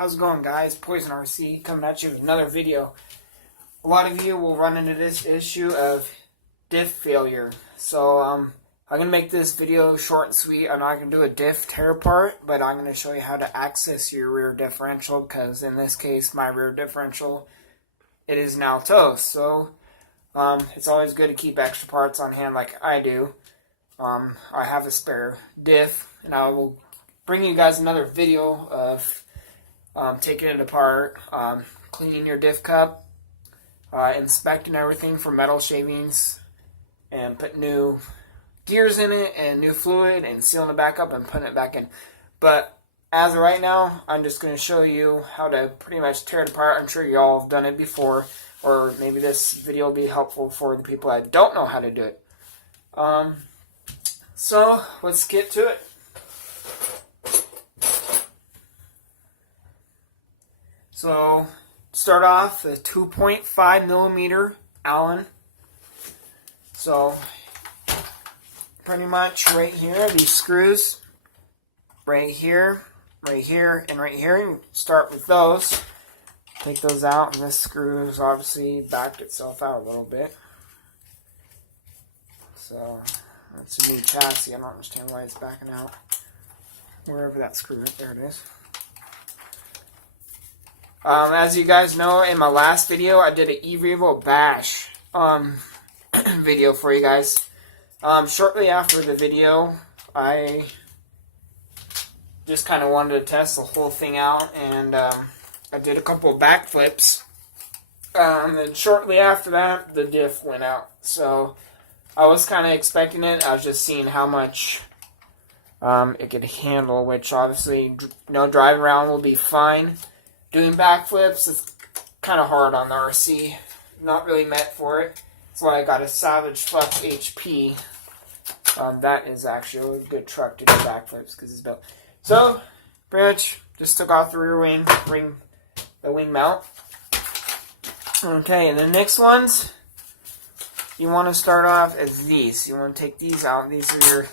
How's it going, guys? Poison RC coming at you with another video. A lot of you will run into this issue of diff failure. So I'm going to make this video short and sweet. I'm not going to do a diff tear apart, but I'm going to show you how to access your rear differential, because in this case my rear differential, it is now toast. So it's always good to keep extra parts on hand like I do. I have a spare diff, and I will bring you guys another video of taking it apart, cleaning your diff cup, inspecting everything for metal shavings, and put new gears in it and new fluid and sealing it back up and putting it back in. But as of right now, I'm just going to show you how to pretty much tear it apart. I'm sure you all have done it before, or maybe this video will be helpful for the people that don't know how to do it. So let's get to it. So start off a 2.5 millimeter Allen. So pretty much right here, these screws, right here, and right here. You start with those. Take those out, and this screw has obviously backed itself out a little bit. So that's a new chassis. I don't understand why it's backing out. Wherever that screw is, there it is. As you guys know, in my last video, I did an Revo bash video for you guys. Shortly after the video, I just kind of wanted to test the whole thing out, and I did a couple of backflips. And shortly after that, the diff went out. So I was kind of expecting it. I was just seeing how much it could handle, which obviously, driving around will be fine. Doing backflips is kind of hard on the RC. Not really meant for it. That's why I got a Savage Flux HP. That is actually a good truck to do backflips because it's built. So, pretty much just took off the rear wing, the wing mount. Okay, and the next ones, you want to start off as these. You want to take these out. These are your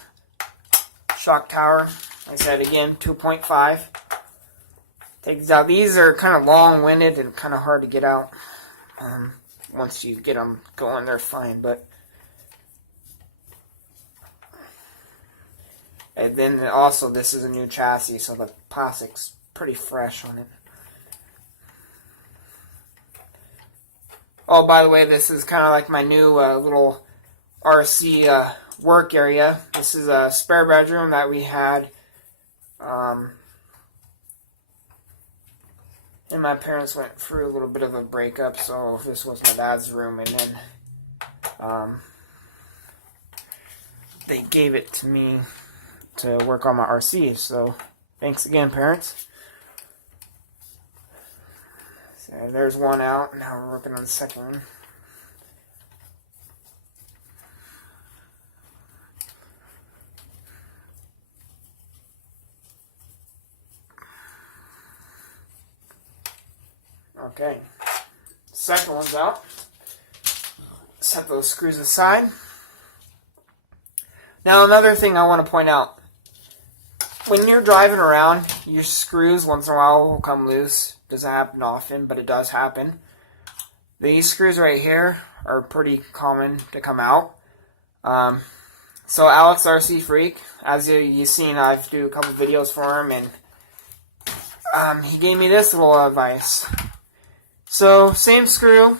shock tower. Like I said, again, 2.5. Take these out. These are kind of long-winded and kind of hard to get out. Once you get them going, they're fine. But and then also, this is a new chassis, so the plastic's pretty fresh on it. Oh, by the way, this is kind of like my new little RC work area. This is a spare bedroom that we had. And my parents went through a little bit of a breakup, so this was my dad's room, and then they gave it to me to work on my RC, so thanks again, parents. So there's one out, now we're working on the second one. Okay, second one's out. Set those screws aside. Now another thing I want to point out. When you're driving around, your screws once in a while will come loose. Doesn't happen often, but it does happen. These screws right here are pretty common to come out. So Alex RC Freak, as you've seen, I've do a couple videos for him, and he gave me this little advice. So, same screw,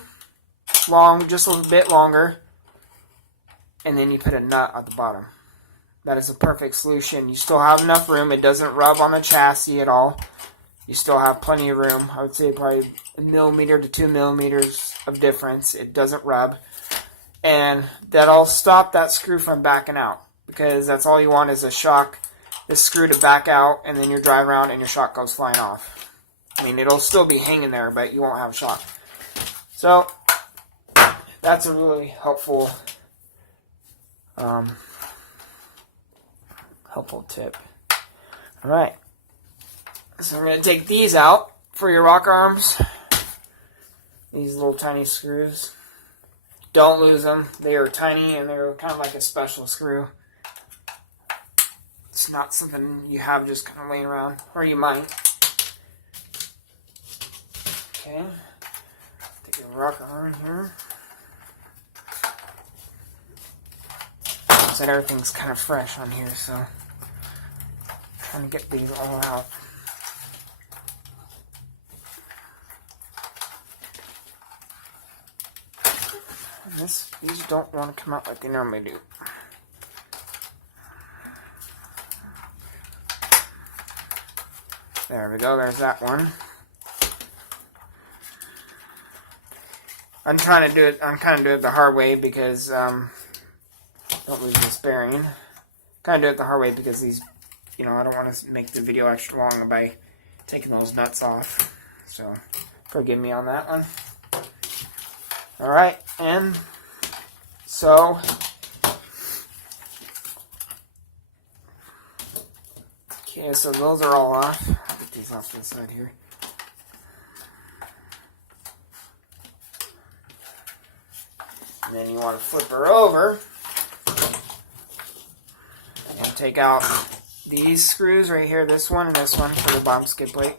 long, just a little bit longer, and then you put a nut at the bottom. That is a perfect solution. You still have enough room. It doesn't rub on the chassis at all. You still have plenty of room. I would say probably 1 millimeter to 2 millimeters of difference. It doesn't rub. And that'll stop that screw from backing out, because that's all you want is a shock, this screw to back out, and then you drive around and your shock goes flying off. I mean, it'll still be hanging there, but you won't have a shock. So, that's a really helpful tip. Alright. So, we're going to take these out for your rock arms. These little tiny screws. Don't lose them. They are tiny, and they're kind of like a special screw. It's not something you have just kind of laying around, or you might. Okay. Take a rock on here. Said everything's kind of fresh on here, so I'm trying to get these all out. And these don't want to come out like they normally do. There we go, there's that one. I'm kind of doing it the hard way because don't lose this bearing. Kind of do it the hard way because these, I don't want to make the video extra long by taking those nuts off. So, forgive me on that one. Alright, and so, okay, so those are all off. I'll get these off to the side here. And then you want to flip her over. And take out these screws right here, this one and this one for the bottom skid plate.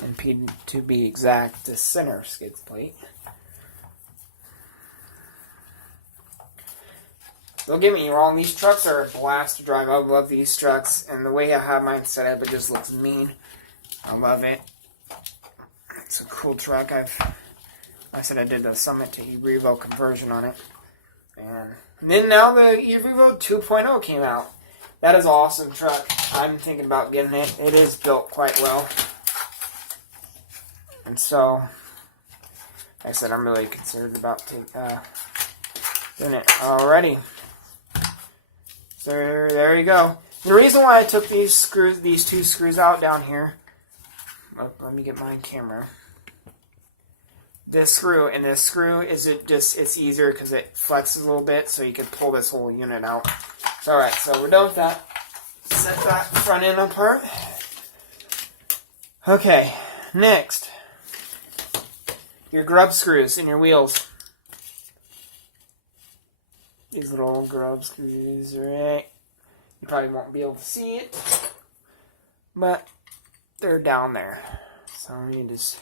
And to be exact, the center skid plate. Don't get me wrong, these trucks are a blast to drive. I love these trucks, and the way I have mine set up, it just looks mean. I love it. It's a cool truck. I said I did the Summit to Revo conversion on it. And then now the Revo 2.0 came out. That is an awesome truck. I'm thinking about getting it. It is built quite well. And so, like I said, I'm really concerned about doing it already. So there you go. The reason why I took these two screws out down here. Let me get my camera. This screw and this screw it's easier because it flexes a little bit, so you can pull this whole unit out. Alright, so we're done with that. Set that front end apart. Okay, next. Your grub screws in your wheels. These little grub screws, right? You probably won't be able to see it, but they're down there. So you just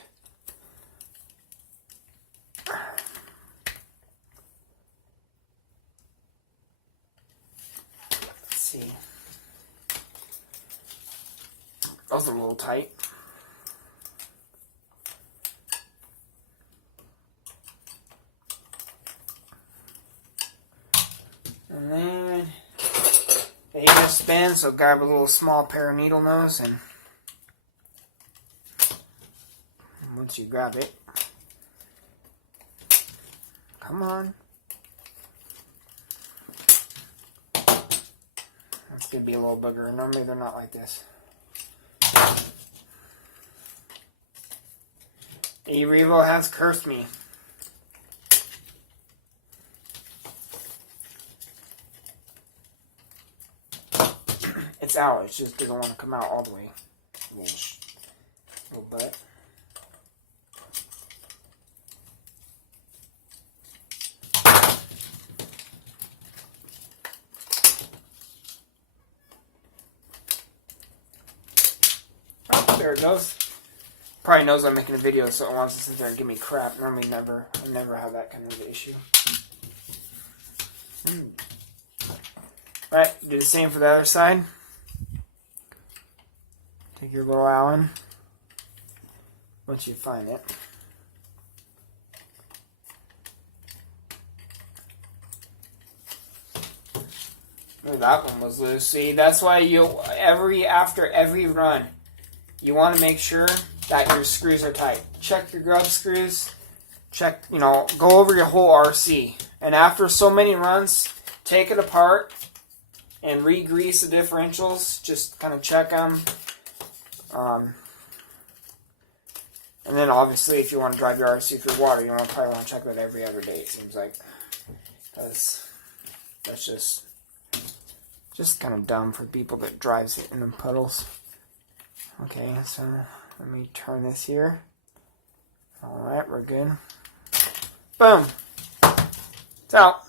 see. Those are a little tight. And then they just spin, so grab a little small pair of needle nose, and once you grab it, come on. That's going to be a little booger. Normally they're not like this. Revo has cursed me. It's out. It just doesn't want to come out all the way. Little butt. Oh, there it goes. Probably knows I'm making a video, so it wants to sit there and give me crap. Normally, I never have that kind of issue. Right, do the same for the other side. Take your little Allen, once you find it. Oh, that one was loose. See, that's why after every run, you want to make sure that your screws are tight. Check your grub screws. Check, go over your whole RC. And after so many runs, take it apart and re-grease the differentials. Just kind of check them. And then obviously, if you want to drive your RC through water, you probably want to check that every other day, it seems like. Because that's just kind of dumb for people that drives it in the puddles. Okay, so let me turn this here. Alright, we're good. Boom! It's out.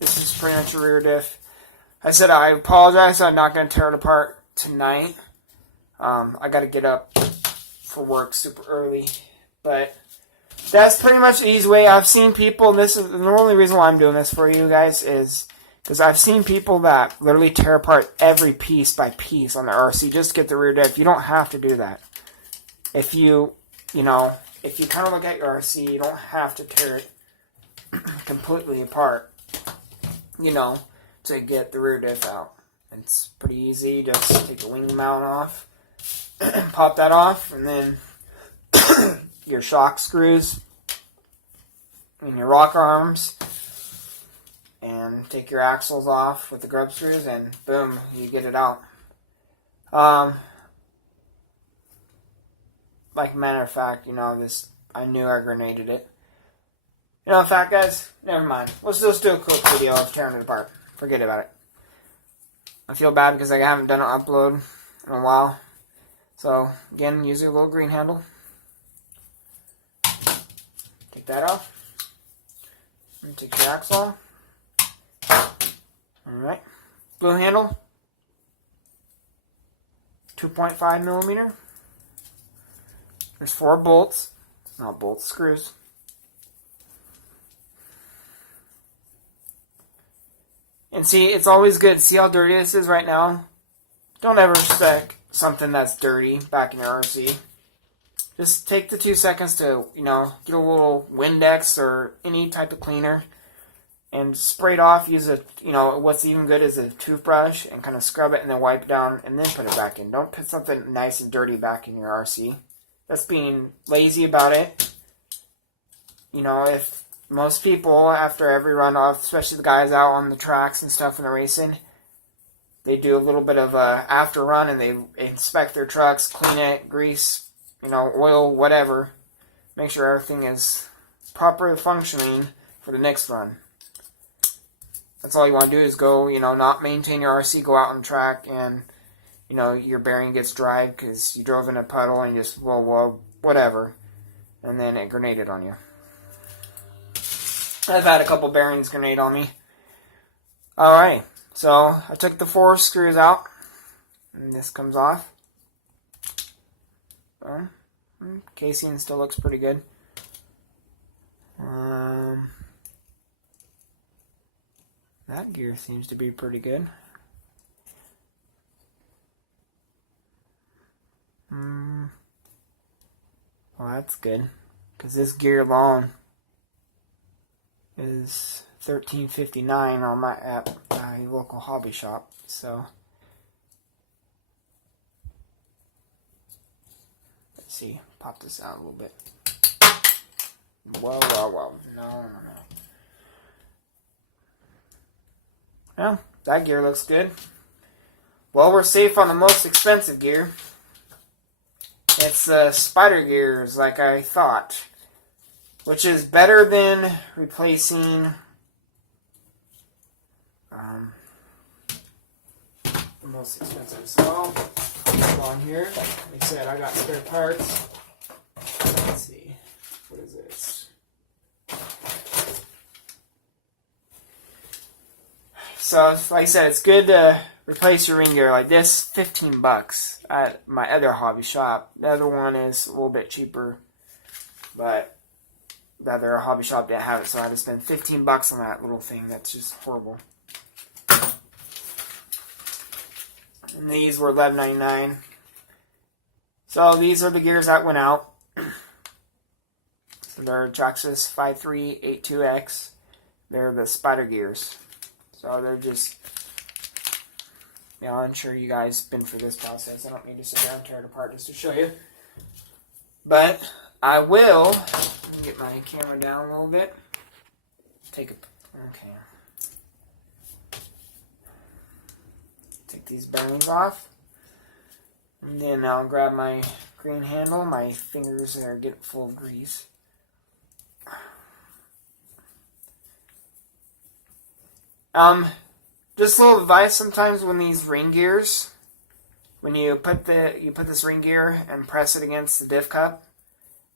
This is pretty much a rear diff. I said I apologize, I'm not going to tear it apart tonight. I got to get up for work super early. But that's pretty much the easy way. I've seen people, and this is the only reason why I'm doing this for you guys is because I've seen people that literally tear apart every piece by piece on the RC just to get the rear diff. You don't have to do that. If you kind of look at your RC, you don't have to tear it completely apart, to get the rear diff out. It's pretty easy. Just take the wing mount off, pop that off, and then your shock screws and your rock arms, and take your axles off with the grub screws, and boom, you get it out. Like a matter of fact, I knew I grenaded it. In fact, guys, never mind. Let's just do a quick video of tearing it apart. Forget about it. I feel bad because I haven't done an upload in a while. So, again, use your little green handle. Take that off. And take your axle off. Alright. Blue handle. 2.5 millimeter. There's 4 bolts. Not bolts, screws. And see, it's always good. See how dirty this is right now? Don't ever stick something that's dirty back in your RC. Just take the 2 seconds to, get a little Windex or any type of cleaner and spray it off. Use what's even good is a toothbrush and kind of scrub it and then wipe it down and then put it back in. Don't put something nice and dirty back in your RC. That's being lazy about it. If most people, after every run off, especially the guys out on the tracks and stuff when they're racing, they do a little bit of a after run and they inspect their trucks, clean it, grease, oil, whatever. Make sure everything is properly functioning for the next run. That's all you want to do is go, not maintain your RC, go out on the track and, your bearing gets dry because you drove in a puddle and just, whatever. And then it grenaded on you. I've had a couple bearings grenade on me. Alright, so I took the 4 screws out. And this comes off. Casing still looks pretty good. That gear seems to be pretty good. Well, that's good. Because this gear alone is $13.59 on my app, my local hobby shop. So let's see, pop this out a little bit. Whoa, no. Well, that gear looks good. Well, we're safe on the most expensive gear. It's the spider gears, like I thought. Which is better than replacing the most expensive. So, on here, like I said, I got spare parts. Let's see, what is this? So, like I said, it's good to replace your ring gear like this. $15 at my other hobby shop. The other one is a little bit cheaper, but the other hobby shop didn't have it, so I had to spend $15 on that little thing. That's just horrible. And these were $11.99. So these are the gears that went out. So they're Traxxas 5382X. They're the spider gears. So they're just, I'm sure you guys been through this process. I don't need to sit down and tear it apart just to show you. But I will get my camera down a little bit. Take these bearings off. And then I'll grab my green handle. My fingers are getting full of grease. Just a little advice sometimes when these ring gears, when you put this ring gear and press it against the diff cup,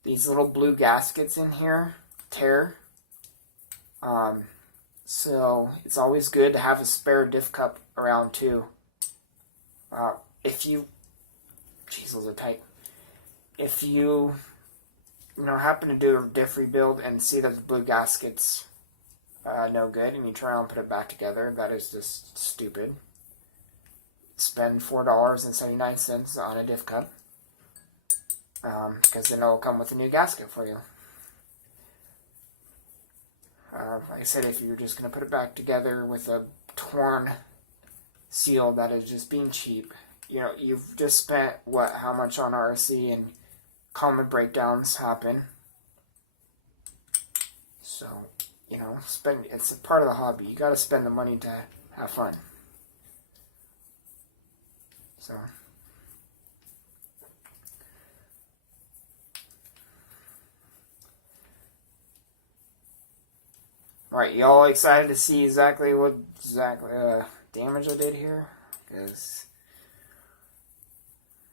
these little blue gaskets in here tear. So it's always good to have a spare diff cup around too. If you Jeez, those are tight. If you happen to do a diff rebuild and see that the blue gasket's no good, and you try and put it back together, that is just stupid. Spend $4.79 on a diff cup, because then it'll come with a new gasket for you. Like I said, if you're just going to put it back together with a torn seal, that is just being cheap. You've just spent, how much on RC, and common breakdowns happen. So, it's a part of the hobby. You got to spend the money to have fun. So, alright, y'all excited to see exactly what damage I did here? Because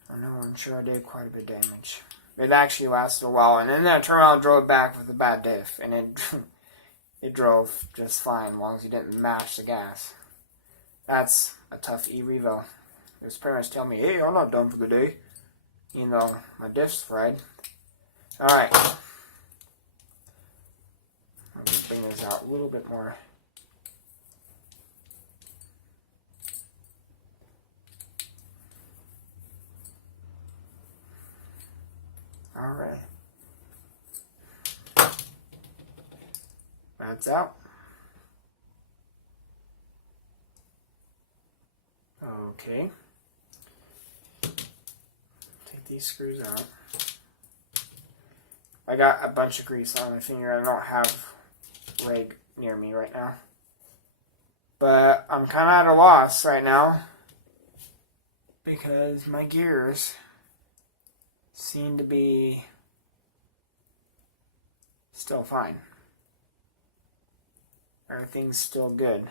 I know I'm sure I did quite a bit of damage. It actually lasted a while, and then I turned around and drove it back with a bad diff, and it drove just fine as long as you didn't mash the gas. That's a tough Revo. It was pretty much telling me, hey, I'm not done for the day. My diff's fried. Alright. Let me bring this out a little bit more. Alright. That's out. Okay. Take these screws out. I got a bunch of grease on my finger. I don't have rag near me right now. But I'm kind of at a loss right now because my gears seem to be still fine. Everything's still good.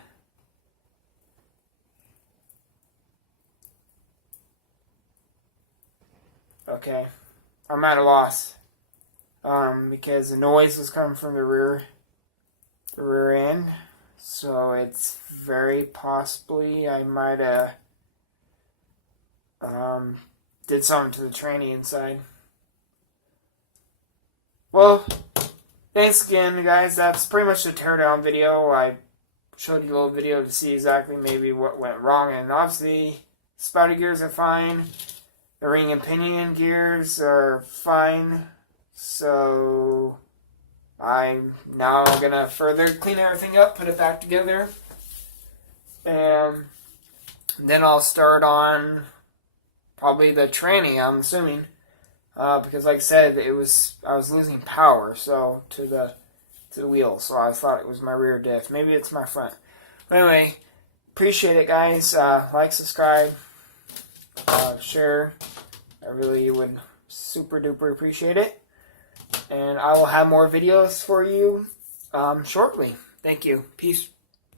Okay, I'm at a loss because the noise was coming from the rear end, so it's very possibly I might have did something to the tranny inside. Well, thanks again, guys. That's pretty much the teardown video. I showed you a little video to see exactly maybe what went wrong, and obviously spouty gears are fine. The ring and pinion gears are fine, so I'm now going to further clean everything up, put it back together, and then I'll start on probably the tranny, I'm assuming, because like I said, I was losing power to the wheel, so I thought it was my rear diff. Maybe it's my front. But anyway, appreciate it, guys. Like, subscribe, share. I really would super duper appreciate it. And I will have more videos for you shortly. Thank you. Peace.